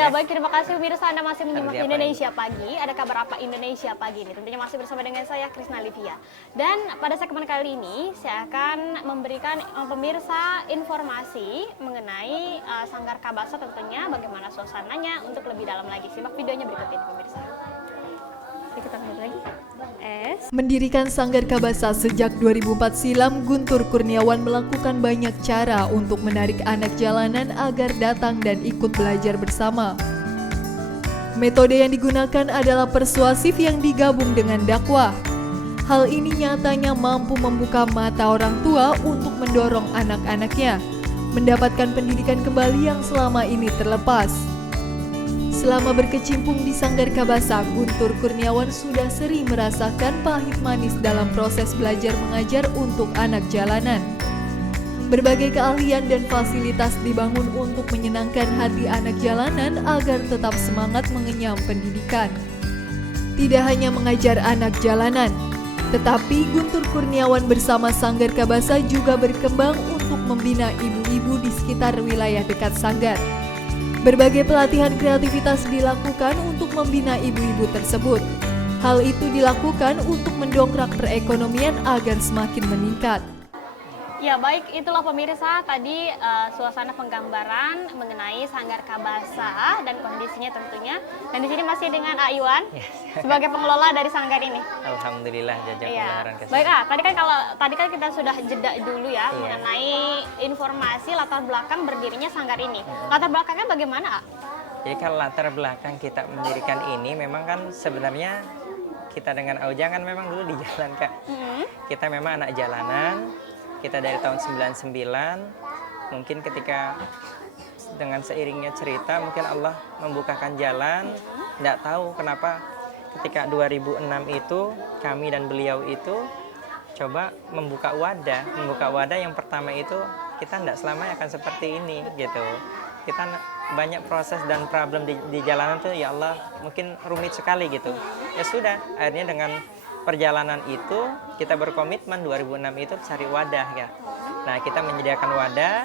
Ya, baik, terima kasih pemirsa, Anda masih menyimak Seperti apa Indonesia Pagi. Ada kabar apa Indonesia Pagi ini? Tentunya masih bersama dengan saya, Krisna Livia. Dan pada segmen kali ini, saya akan memberikan pemirsa informasi mengenai Sanggar Kabasa, tentunya bagaimana suasananya untuk lebih dalam lagi. Simak videonya berikut ini, pemirsa. Oke, kita lihat lagi. Mendirikan Sanggar Kabasa sejak 2004 silam, Guntur Kurniawan melakukan banyak cara untuk menarik anak jalanan agar datang dan ikut belajar bersama. Metode yang digunakan adalah persuasif yang digabung dengan dakwah. Hal ini nyatanya mampu membuka mata orang tua untuk mendorong anak-anaknya mendapatkan pendidikan kembali yang selama ini terlepas. Selama berkecimpung di Sanggar Kabasa, Guntur Kurniawan sudah sering merasakan pahit manis dalam proses belajar mengajar untuk anak jalanan. Berbagai keahlian dan fasilitas dibangun untuk menyenangkan hati anak jalanan agar tetap semangat mengenyam pendidikan. Tidak hanya mengajar anak jalanan, tetapi Guntur Kurniawan bersama Sanggar Kabasa juga berkembang untuk membina ibu-ibu di sekitar wilayah dekat Sanggar. Berbagai pelatihan kreativitas dilakukan untuk membina ibu-ibu tersebut. Hal itu dilakukan untuk mendongkrak perekonomian agar semakin meningkat. Ya, baik, itulah pemirsa tadi suasana penggambaran mengenai Sanggar Kabasa dan kondisinya tentunya. Dan di sini masih dengan Iwan sebagai pengelola dari sanggar ini. Alhamdulillah, jajak pemeliharaan kasih. Baik, tadi kan kita sudah jeda dulu ya mengenai informasi latar belakang berdirinya sanggar ini. Latar belakangnya bagaimana, Jadi kalau latar belakang kita mendirikan ini memang kan sebenarnya kita dengan Auja kan memang dulu di jalan, Kak. Kita memang anak jalanan. Kita dari tahun 99, mungkin ketika dengan seiringnya cerita, mungkin Allah membukakan jalan. Nggak tahu kenapa ketika 2006 itu, kami dan beliau itu coba membuka wadah. Membuka wadah yang pertama itu, kita nggak selamanya akan seperti ini, gitu. Kita banyak proses dan problem di jalanan tuh, ya Allah, mungkin rumit sekali, gitu. Ya sudah, akhirnya dengan perjalanan itu kita berkomitmen 2006 itu cari wadah ya. Nah, kita menyediakan wadah.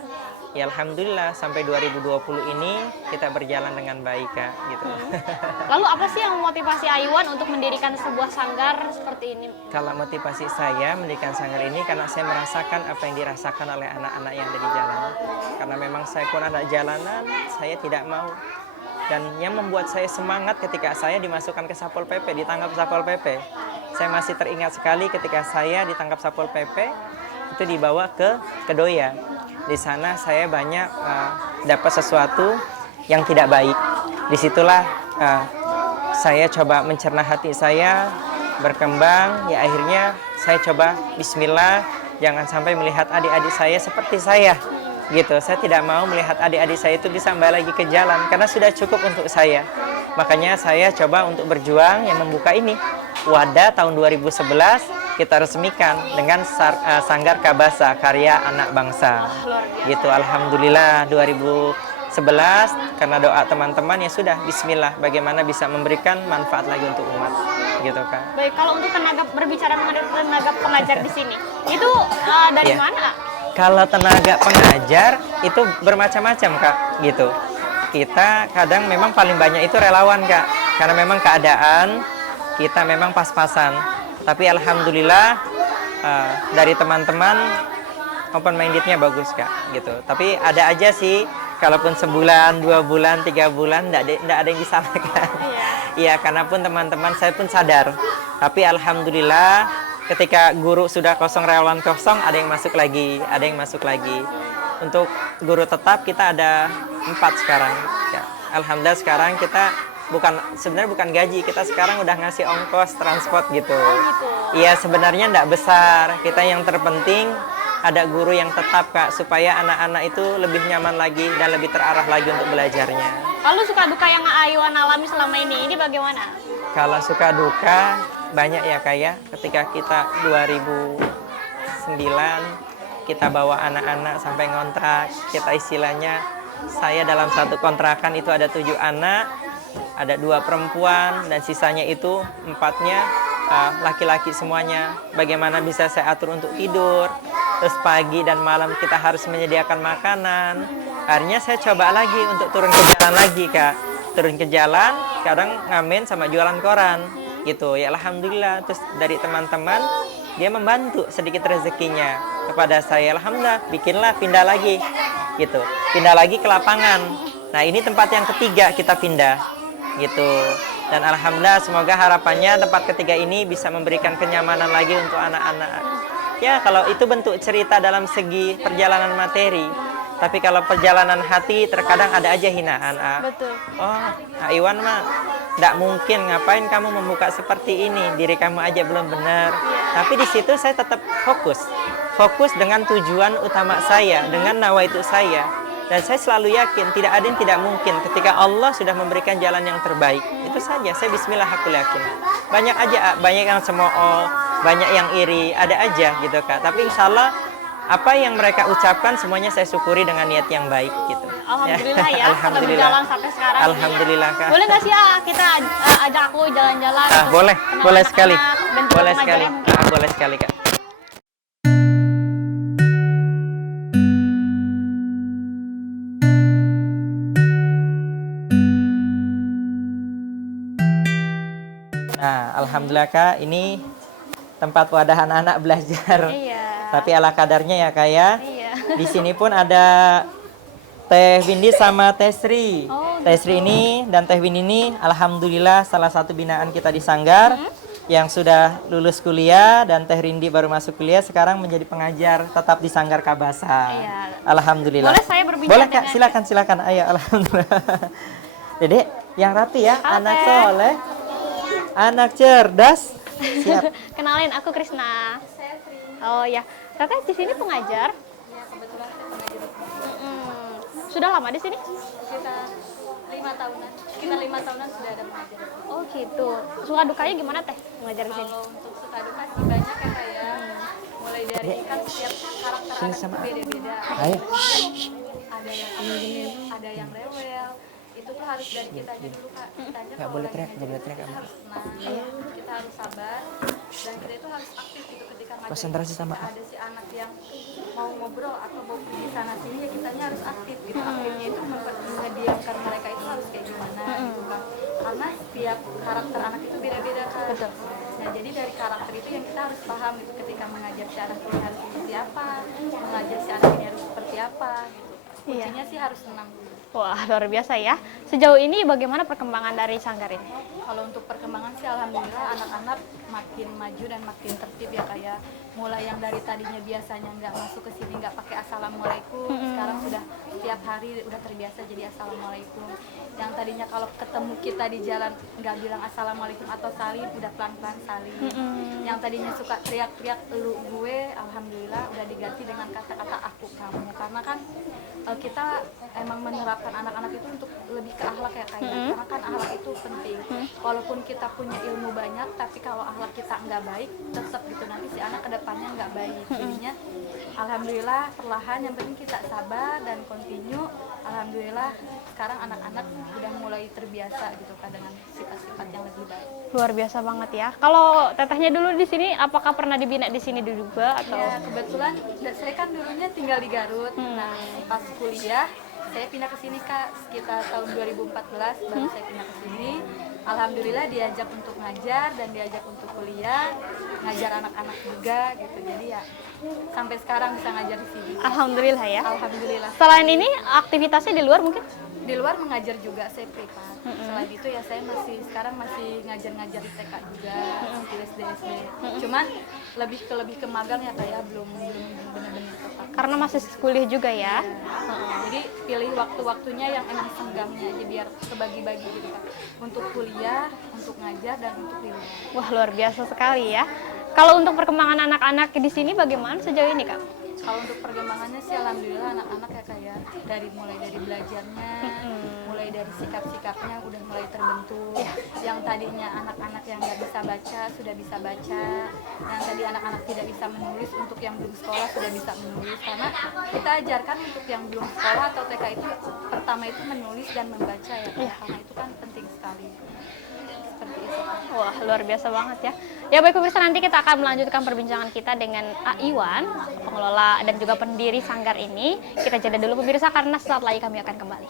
Ya alhamdulillah sampai 2020 ini kita berjalan dengan baik, Kak, gitu. Lalu apa sih yang memotivasi Iwan untuk mendirikan sebuah sanggar seperti ini? Kalau motivasi saya mendirikan sanggar ini karena saya merasakan apa yang dirasakan oleh anak-anak yang ada di jalan. Karena memang saya pun anak jalanan, saya tidak mau. Dan yang membuat saya semangat ketika saya dimasukkan ke Satpol PP, ditangkap Satpol PP. Saya masih teringat sekali ketika saya ditangkap Satpol PP, itu dibawa ke Kedoya. Di sana saya banyak dapat sesuatu yang tidak baik. Disitulah saya coba mencerna hati saya, berkembang. Ya akhirnya saya coba Bismillah, jangan sampai melihat adik-adik saya seperti saya. Gitu, saya tidak mau melihat adik-adik saya itu bisa kembali lagi ke jalan karena sudah cukup untuk saya. Makanya saya coba untuk berjuang yang membuka ini. Wadah tahun 2011 kita resmikan dengan Sanggar Kabasa karya anak bangsa. Gitu, alhamdulillah 2011 karena doa teman-teman ya sudah Bismillah bagaimana bisa memberikan manfaat lagi untuk umat. Gitu, Kak. Baik, kalau untuk berbicara mengenai tenaga pengajar di sini, itu dari mana? Kalau tenaga pengajar itu bermacam-macam, Kak, gitu. Kita kadang memang paling banyak itu relawan, Kak, karena memang keadaan kita memang pas-pasan. Tapi alhamdulillah dari teman-teman open minded-nya bagus, Kak, gitu. Tapi ada aja sih, kalaupun sebulan, 2 bulan, 3 bulan, nggak ada yang disalahkan. Iya, karena pun teman-teman saya pun sadar. Tapi alhamdulillah ketika guru sudah kosong, relawan kosong, ada yang masuk lagi, ada yang masuk lagi. Untuk guru tetap kita ada 4 sekarang. Ya, alhamdulillah sekarang kita sebenarnya bukan gaji, kita sekarang udah ngasih ongkos transport gitu. Iya, sebenarnya enggak besar. Kita yang terpenting ada guru yang tetap, Kak, supaya anak-anak itu lebih nyaman lagi dan lebih terarah lagi untuk belajarnya. Lalu suka duka yang Iwan alami selama ini bagaimana? Kalau suka duka banyak ya, Kak, ya. Ketika kita 2009 kita bawa anak-anak sampai ngontrak, kita istilahnya saya dalam satu kontrakan itu ada 7 anak, ada 2 perempuan dan sisanya itu 4-nya laki-laki semuanya. Bagaimana bisa saya atur untuk tidur, terus pagi dan malam kita harus menyediakan makanan. Akhirnya saya coba lagi untuk turun ke jalan lagi, Kak. turun ke jalan, kadang ngamen sama jualan koran gitu. Ya alhamdulillah, terus dari teman-teman dia membantu sedikit rezekinya kepada saya. Alhamdulillah, pindah lagi gitu. Pindah lagi ke lapangan. Nah, ini tempat yang ketiga kita pindah gitu. Dan alhamdulillah, semoga harapannya tempat ketiga ini bisa memberikan kenyamanan lagi untuk anak-anak. Ya, kalau itu bentuk cerita dalam segi perjalanan materi. Tapi kalau perjalanan hati terkadang ada aja hinaan. Betul. Oh, Iwan mah tidak mungkin, ngapain kamu membuka seperti ini, diri kamu aja belum benar. Tapi di situ saya tetap fokus dengan tujuan utama saya, dengan nawaitu saya. Dan saya selalu yakin tidak ada yang tidak mungkin ketika Allah sudah memberikan jalan yang terbaik. Itu saja, saya bismillah aku yakin. Banyak yang cemooh, banyak yang iri, ada aja gitu Kak. Tapi insya Allah apa yang mereka ucapkan semuanya saya syukuri dengan niat yang baik gitu. Alhamdulillah ya, Alhamdulillah. sudah berjalan sampai sekarang. Alhamdulillah Kak. Boleh nggak sih kita ajak aku jalan-jalan? Terus Boleh kenal sekali. anak-anak dan juga Boleh pengajar sekali. yang mungkin. Boleh sekali Kak. Nah, alhamdulillah Kak, ini tempat wadah anak-anak belajar. Iya. Tapi ala kadarnya ya Kak ya. Iya. Di sini pun ada Teh Windy sama Teh Sri. Oh, Teh Sri ini dan Teh Windy ini alhamdulillah salah satu binaan kita di Sanggar yang sudah lulus kuliah, dan Teh Rindi baru masuk kuliah sekarang menjadi pengajar tetap di Sanggar Kabasa. Iya. Alhamdulillah. Boleh saya berbincang Boleh Kak, dengan- silakan. Ayo, alhamdulillah. Dedek, yang rapi ya, Halo, anak Teh. soleh, anak cerdas. Siap. Kenalin, aku Krisna. Oh ya, Teteh di sini pengajar? Ya, kebetulan saya pengajar. Sudah lama di sini? Sekitar 5 tahunan. Sekitar 5 tahunan sudah ada pengajar. Oh gitu. Suka dukanya gimana Teh mengajar di sini? Kalau untuk suka duka sih banyak ya kayak mulai dari kan setiap karakter Sini anak sama itu beda-beda. Ayo. Ada yang aktif, ada yang rewel. Itu tuh harus dari kita aja dulu Kak. Kita aja Nggak kalau boleh lagi teriak, ngajar nggak boleh teriak, kita Kak. harus tenang. Kita harus sabar dan kita itu harus aktif gitu ketika ngajar. Konsentrasi sama ada si anak yang mau ngobrol atau mau pergi sana sini ya kitanya harus aktif gitu. Aktifnya itu mendiamkan mereka itu harus kayak gimana gitu kan. Karena setiap karakter anak itu beda-beda kan. Betul. Nah jadi dari karakter itu yang kita harus paham gitu ketika mengajar si anak ini harus seperti apa, mengajar si anak ini harus seperti apa gitu. Iya. Kuncinya sih harus tenang dulu. Wah, luar biasa ya. Sejauh ini bagaimana perkembangan dari Sanggar ini? Kalau untuk perkembangan sih alhamdulillah anak-anak makin maju dan makin tertib ya kayak mulai yang dari tadinya biasanya nggak masuk ke sini nggak pakai assalamualaikum, sekarang sudah tiap hari udah terbiasa jadi assalamualaikum. Yang tadinya kalau ketemu kita di jalan nggak bilang assalamualaikum atau salim, udah pelan-pelan salim. Yang tadinya suka teriak-teriak lu gue, alhamdulillah udah diganti dengan kata-kata aku kamu, karena kan kita emang menerapkan anak-anak itu untuk lebih ke akhlak ya kayak karena kan akhlak itu penting. Walaupun kita punya ilmu banyak tapi kalau akhlak kita nggak baik tetap gitu nanti si anak kedepannya nggak baik. Jadinya alhamdulillah perlahan, yang penting kita sabar dan continue. Alhamdulillah sekarang anak-anak udah mulai terbiasa gitu kan dengan sifat-sifat yang lebih baik. Luar biasa banget ya. Kalau tetehnya dulu di sini, apakah pernah dibina di sini juga atau? Ya kebetulan saya kan dulunya tinggal di Garut. Nah pas kuliah saya pindah ke sini Kak sekitar tahun 2014 baru saya pindah ke sini. Alhamdulillah diajak untuk ngajar dan diajak untuk kuliah, ngajar anak-anak juga gitu. Jadi ya sampai sekarang bisa ngajar di sini. Alhamdulillah ya. Alhamdulillah. Selain ini aktivitasnya di luar mungkin? Di luar mengajar juga saya privat. Selain itu ya saya sekarang masih ngajar-ngajar di TK juga, di SD. Cuman lebih ke magang ya kayak belum benar-benar tetap. Karena masih kuliah juga ya. Jadi pilih waktu-waktunya yang emang senggangnya aja biar kebagi-bagi gitu kan. Untuk kuliah, untuk ngajar dan untuk di luar. Wah, luar biasa sekali ya. Kalau untuk perkembangan anak-anak di sini bagaimana sejauh ini, Kak? Kalau untuk perkembangannya sih alhamdulillah anak-anak ya kayak mulai dari belajarnya, mulai dari sikap-sikapnya udah mulai terbentuk. Yang tadinya anak-anak yang nggak bisa baca sudah bisa baca, yang tadi anak-anak tidak bisa menulis untuk yang belum sekolah sudah bisa menulis. Karena kita ajarkan untuk yang belum sekolah atau TK itu pertama itu menulis dan membaca ya, karena itu kan penting sekali. Seperti itu. Wah, luar biasa banget ya. Ya baik pemirsa, nanti kita akan melanjutkan perbincangan kita dengan Iwan, pengelola dan juga pendiri Sanggar ini. Kita jeda dulu pemirsa karena sesaat lagi kami akan kembali.